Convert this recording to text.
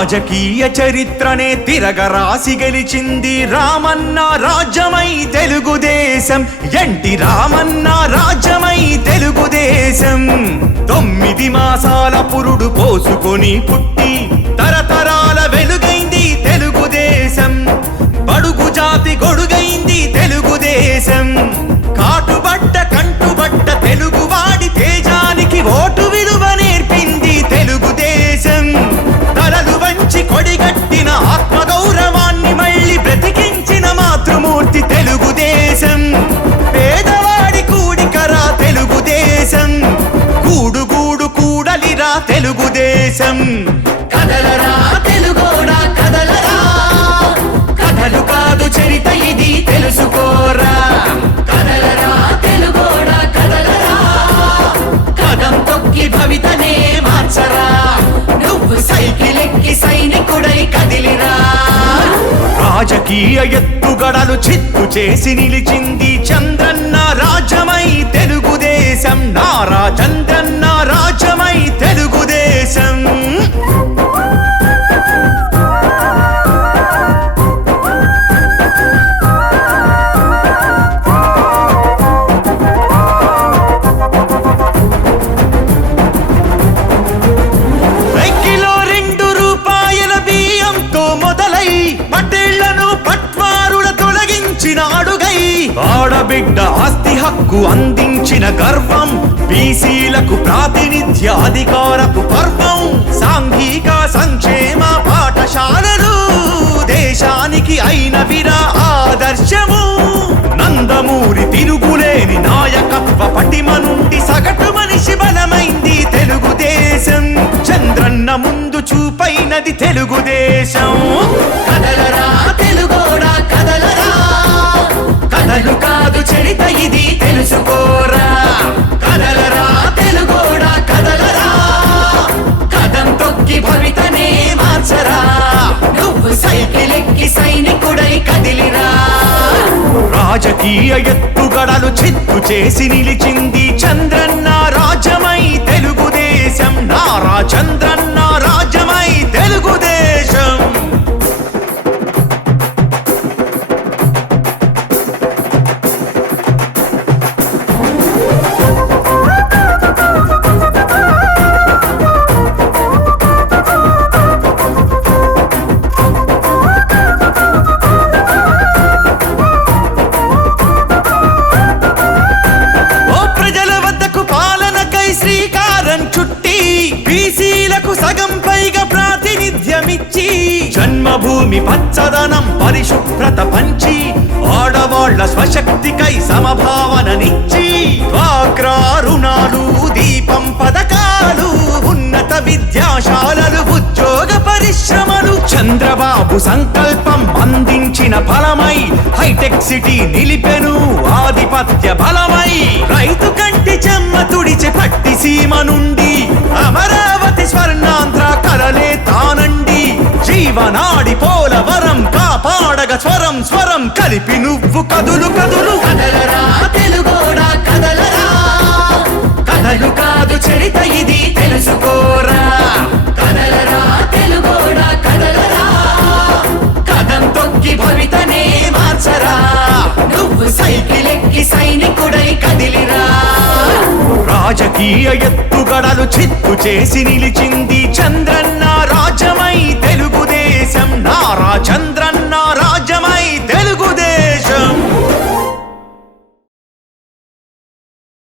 రాజకీయ చరిత్రనే తిరగరాసి గెలిచింది రామన్న రాజ్యమై తెలుగుదేశం. ఎంటి రామన్న రాజ్యమై తెలుగుదేశం. తొమ్మిది మాసాల పురుడు పోసుకొని పుట్టి తరతరాల వెలుగు తెలుగుదేశం. కదలరా తెలుగోడా కదలరా? కథలు కాదు చరిత ఇది తెలుసుకోరా? కదలరా తెలుగోడా కదలరా? కదం తొక్కి భవితనే మార్చరా? నువ్వు సైకిల్ ఎక్కి సైనికుడై కదిలిరా? రాజకీయ ఎత్తుగడలు చిత్తు చేసి నిలిచింది చంద్రన్న రాజమై తెలుగుదేశం. నారా చంద్ర ఆస్తి అందించిన గర్వం బీసీలకు ప్రాతినిధ్య అధికారపు పర్వం సాంఘిక సంక్షేమ పాఠశాలలు దేశానికి అయినవిరా ఆదర్శము. నందమూరి తిరుగులేని నాయకత్వ పటిమ నుండి సగటు మనిషి బలమైంది తెలుగుదేశం. చంద్రన్న ముందు చూపైనది తెలుగుదేశం. సైకిలెక్కి సైనికుడై కదిలిరా. రాజకీయ ఎత్తుగడలు చిత్తు చేసి నిలిచింది చంద్రన్న. భూమి పచ్చదనం పరిశుభ్రత పంచి ఆడవాళ్ళ స్వశక్తికై సమభావననిచ్చి డ్వాక్రా రుణాలు దీపం పథకాలు ఉన్నత విద్యాశాలలు ఉద్యోగ పరిశ్రమలు. చంద్రబాబు సంకల్పం అందించిన ఫలమై హైటెక్ సిటీ నిలిపెను ఆధిపత్య బలమై. రైతు కంటి చెమ్మ తుడిచి పట్టి సీమ నుండి అమరా స్వరం స్వరం కలిపి నువ్వు కదులు కదులు. కదలరా తెలుగోడా కదలరా. కథలు కాదు చరిత ఇది తెలుసుకోరా. కదలరా తెలుగోడా కదలరా. కదం తొక్కి భవితనే మార్చరా. నువ్వు సైకిల్ ఎక్కి సైనికుడై కదిలిరా. రాజకీయ ఎత్తుగడలు చిత్తు చేసి నిలిచింది చంద్రన్న రాజ్యమై తెలుగు